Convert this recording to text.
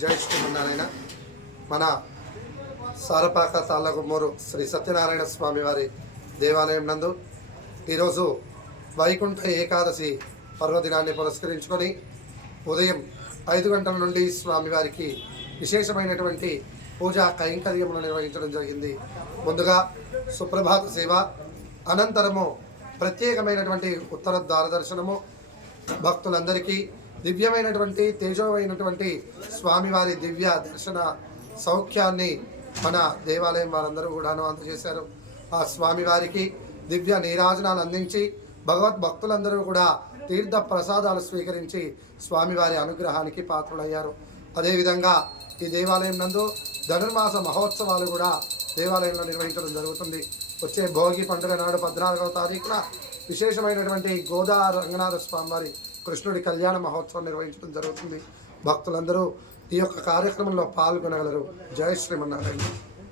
జై శ్రీమన్నారాయణ మన సారపాక తాళ్ళగుమ్మూరు శ్రీ సత్యనారాయణ స్వామి వారి దేవాలయం నందు ఈరోజు వైకుంఠ ఏకాదశి పర్వదినాన్ని పురస్కరించుకొని ఉదయం ఐదు గంటల నుండి స్వామివారికి విశేషమైనటువంటి పూజా కైంకర్యములు నిర్వహించడం జరిగింది. ముందుగా సుప్రభాత సేవ అనంతరము ప్రత్యేకమైనటువంటి ఉత్తర దారదర్శనము భక్తులందరికీ దివ్యమైనటువంటి తేజోమైనటువంటి స్వామివారి దివ్య దర్శన సౌఖ్యాన్ని మన దేవాలయం వారందరూ కూడాను అందజేశారు. ఆ స్వామివారికి దివ్య నీరాజనాలు అందించి భగవద్ భక్తులందరూ కూడా తీర్థ ప్రసాదాలు స్వీకరించి స్వామివారి అనుగ్రహానికి పాత్రులయ్యారు. అదేవిధంగా ఈ దేవాలయం నందు ధనుర్మాస మహోత్సవాలు కూడా దేవాలయంలో నిర్వహించడం జరుగుతుంది. వచ్చే భోగి పండుగ నాడు పద్నాలుగవ తారీఖున విశేషమైనటువంటి గోదా రంగనాథ స్వామివారి కృష్ణుడి కళ్యాణ మహోత్సవం నిర్వహించడం జరుగుతుంది. భక్తులందరూ ఈ యొక్క కార్యక్రమంలో పాల్గొనగలరు. జయ శ్రీమన్నారాయణ.